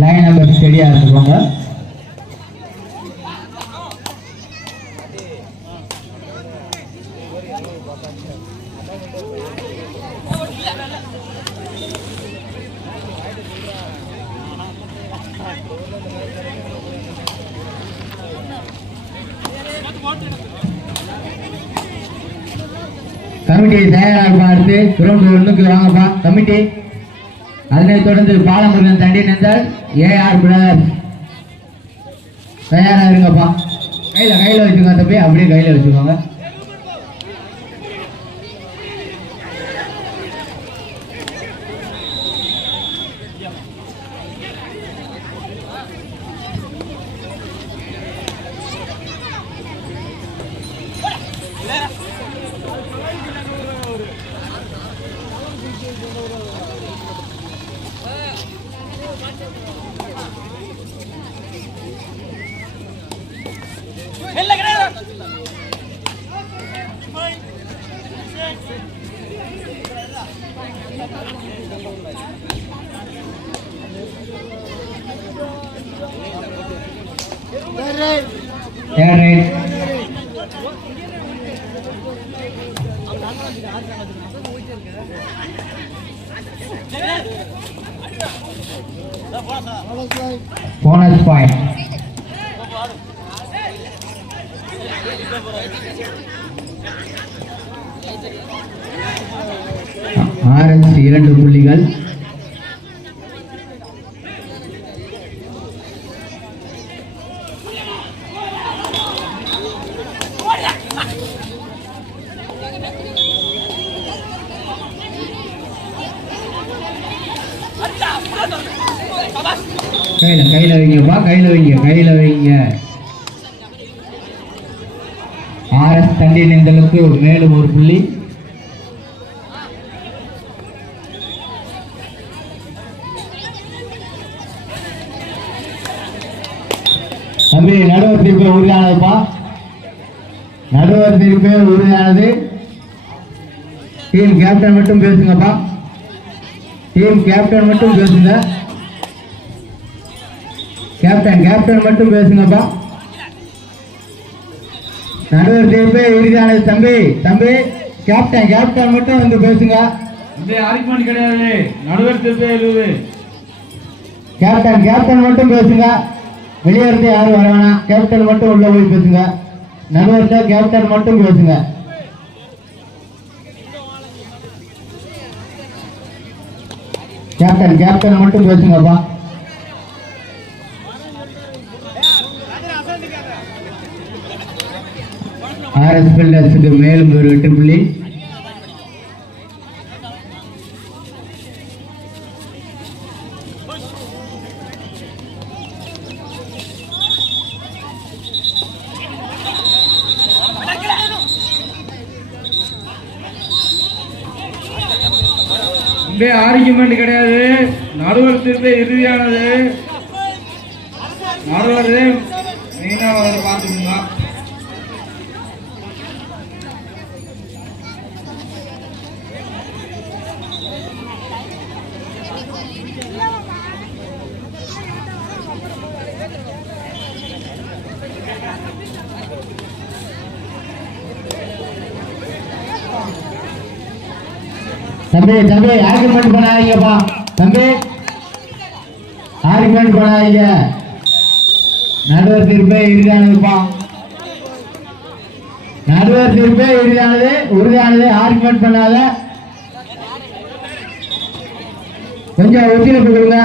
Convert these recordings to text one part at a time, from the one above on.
Line number ஸ்டடியா இருந்துக்கோங்க. Committee தயாராக பார்த்து கிரவுண்ட் ஒன்றுக்கு வாங்கப்பா கமிட்டி. அதனைத் தொடர்ந்து பாலமுருகன் தண்டி நந்தால் ஏஆர் பிரதர்ஸ் தயாராக இருங்கப்பா. கையில் வச்சுக்கோங்க தம்பி, அப்படியே கையில் வச்சுக்கோங்க. Bonus point. RS 2 புள்ளிகள். கையில வைங்கப்பா, கையில வைங்க. RS தண்டி நெந்தலுக்கு மேலும் ஒரு புள்ளி. தம்பி நடுவர் தீர்ப்பு உறுதியானதுப்பா, நடுவர் தீர்ப்பு உறுதியானது. டீம் கேப்டன் மட்டும் பேசுங்கப்பா, டீம் கேப்டன் மட்டும் பேசுங்க. கேப்டன் மட்டும் பேசுங்கப்பா. நடுவர் தீர்ப்பு இறுதியானது. தம்பி கேப்டன் மட்டும் வந்து பேசுங்க. ஆர்குமெண்ட் கிடையாது, நடுவர் தீர்ப்பு எழுது. கேப்டன் மட்டும் பேசுங்க. வெளியே இருந்து யாரும் வர வேணாம், கேப்டன் மட்டும் உள்ள போய் பேசுங்க. நடுவர்கிட்ட கேப்டன் மட்டும் பேசுங்க. கேப்டன் மட்டும் பேசுங்கப்பா. RS பில்டர்ஸுக்கு மேலும் ஒரு 8 புள்ளி. ஆர்குமெண்ட் கிடையாது, நடுவர் தீர்ப்பு இறுதியானது. நடுவர் மெயினா பார்த்துக்கோங்க. தம்பி ஆர்குமெண்ட் பண்ணாதீங்கப்பா. தம்பி ஆர்குமெண்ட் பண்ணாதீங்க. நடுவர் தீர்ப்பே இறுதியானதுப்பா, நடுவர் தீர்ப்பே உறுதியானது. ஆர்குமெண்ட் பண்ணாத, கொஞ்சம் ஒத்துழைப்பு கொடுங்க.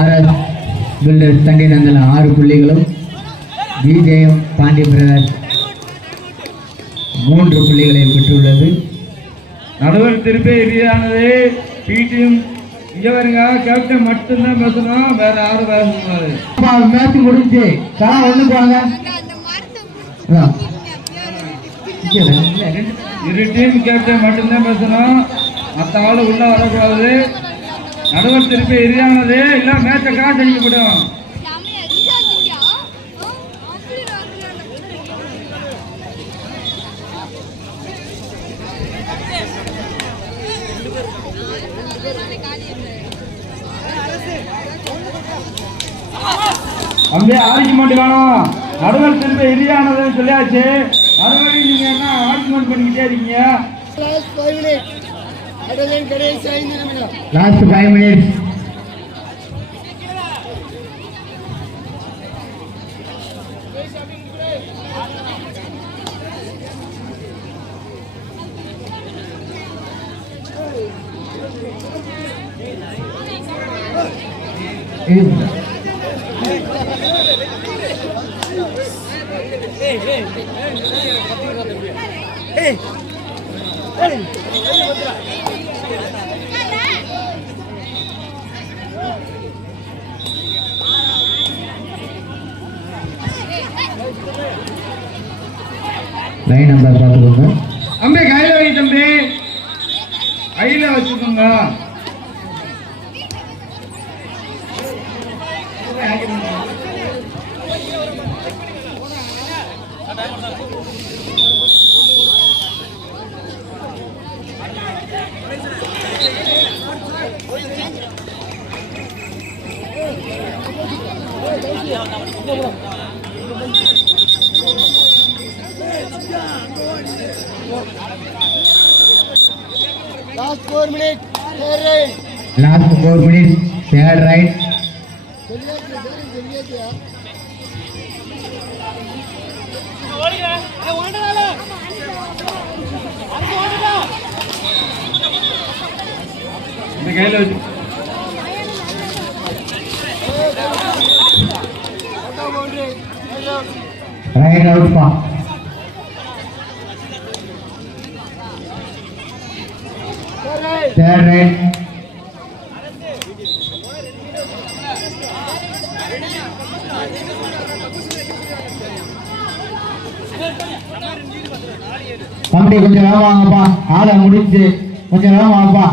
RS பில்டர்ஸ் தண்டி நந்தல் 6 புள்ளிகளும், விஜயம் பாண்டி பிரதர்ஸ் 3 புள்ளிகளை பெற்றுள்ளது. நடுவர் திருப்பி இறுதியானது. பிடிஎம் இங்க வருங்க, கேப்டன் மட்டும்தான் பேசணும், வேற யாரும் பேசக்கூடாது. மேட்ச் முடிஞ்சு தலா ஒண்ணு போங்க. இரு டீம் கேப்டன் மட்டும்தான் பேசணும். மற்ற ஆளு உள்ள வரக்கூடாது. நடுவர் திருப்பி எரியானது இல்ல மேட்சை கிராஸ் அடிக்கப்படும். அப்படியே ஆர்குமெண்ட் வேணும். நடுவர் திருப்பி எரியானதுன்னு சொல்லியாச்சு. நடுவரை நீங்க என்ன ஆர்குமெண்ட் பண்ணிக்கிட்டே இருக்கீங்க? Last 5 minutes. லைன் நம்பர் பார்த்துக்கோங்க. தம்பி கையில வை தம்பி, கையில வச்சுக்கோங்க. Last 4 minutes, third right. Last 4 minutes, third right. கையில வச்சு Right out pa. Third right. தம்பி கொஞ்சம் வேகம் வாங்கப்பா, ஆளை முடிச்சு கொஞ்சம் வேகம் வாங்கப்பா.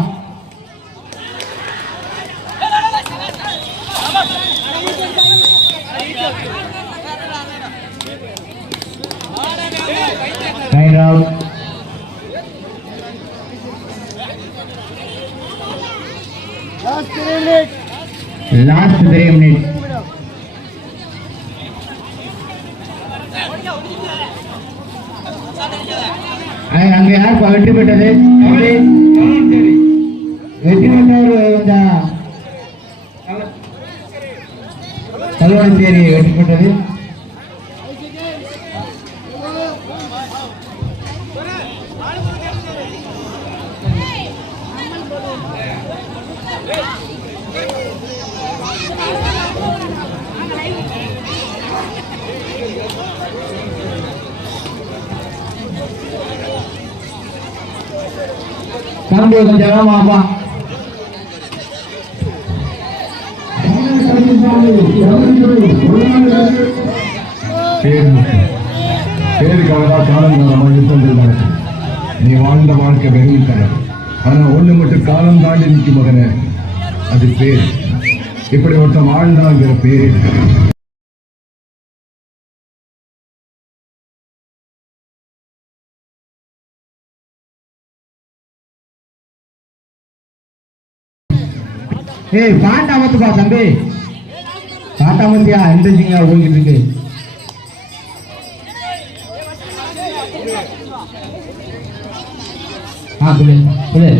Right out. Last 3 minutes. Last 3 minutes. அங்க யார் வெற்றி பெற்றது? வெற்றி பெற்றவர் கொஞ்சம் கல்வாஞ்சேரி வெற்றி பெற்றது. தம்பி கொஞ்சம் வேகமாப்பா. பேருக்காக காலம் காலமாக நீ வாழ்ந்த வாழ்க்கை வெகுளித்தனம். ஆனா ஒண்ணு மட்டும் காலம் தாண்டி நிற்கும் மகனே, அது பேர். இப்படி ஒருத்தன் வாழ்ந்தாங்கிற பேரு. ஏய் பாட்டா மத்துப்பா தம்பி, பாட்டா மத்தியா இன்ட்ரெஸ்டிங்கா போய்கிட்டு இருக்கு. சொல்லு சொல்லு.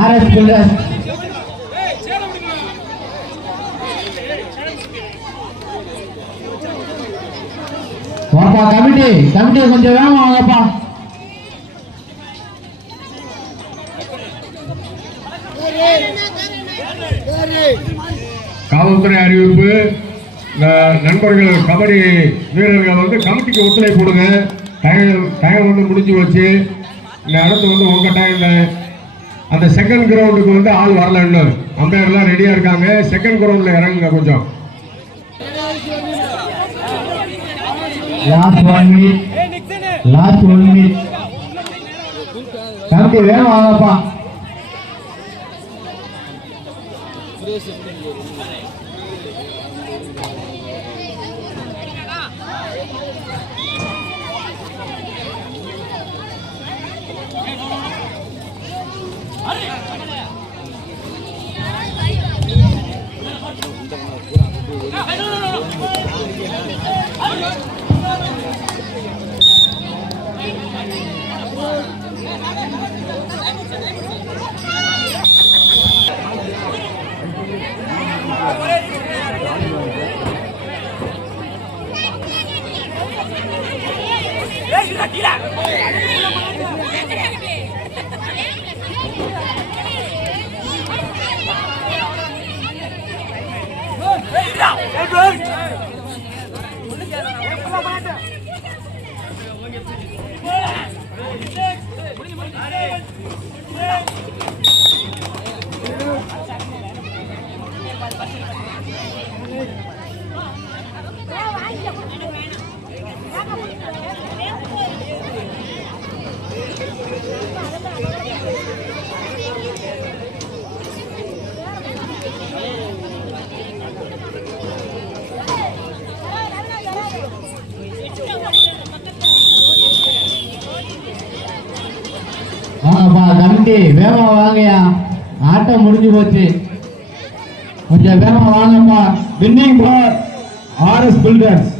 ஆர்எஸ் சொல்லு. வாப்பா கமிட்டி கமிட்டி கொஞ்சம் வேகமா வாங்கப்பா. காவல்துறை அறிவிப்பு. நண்பர்கள் கபடி வீரர்கள் வந்து கமிட்டிக்கு ஒத்துழைப்பு கொடுங்க. டைம் வந்து முடிஞ்சு வச்சு அடுத்து வந்து உங்க டைம்ல அந்த செகண்ட் கிரவுண்டுக்கு வந்து ஆள் வரல. இன்னும் அம்பையர்லாம் ரெடியா இருக்காங்க. செகண்ட் கிரவுண்ட்ல இறங்குங்க கொஞ்சம். Last 1 minute last 1 minute committee வேணும் வாங்கப்பா வாங்கப்பா கமிட்டி வேகமா வாங்கயா ஆட்டம் முடிஞ்சு போச்சு கொஞ்சம் வேகமா வாங்கப்பா வின்னிங் ஃபார் ஆர்எஸ் பில்டர்ஸ்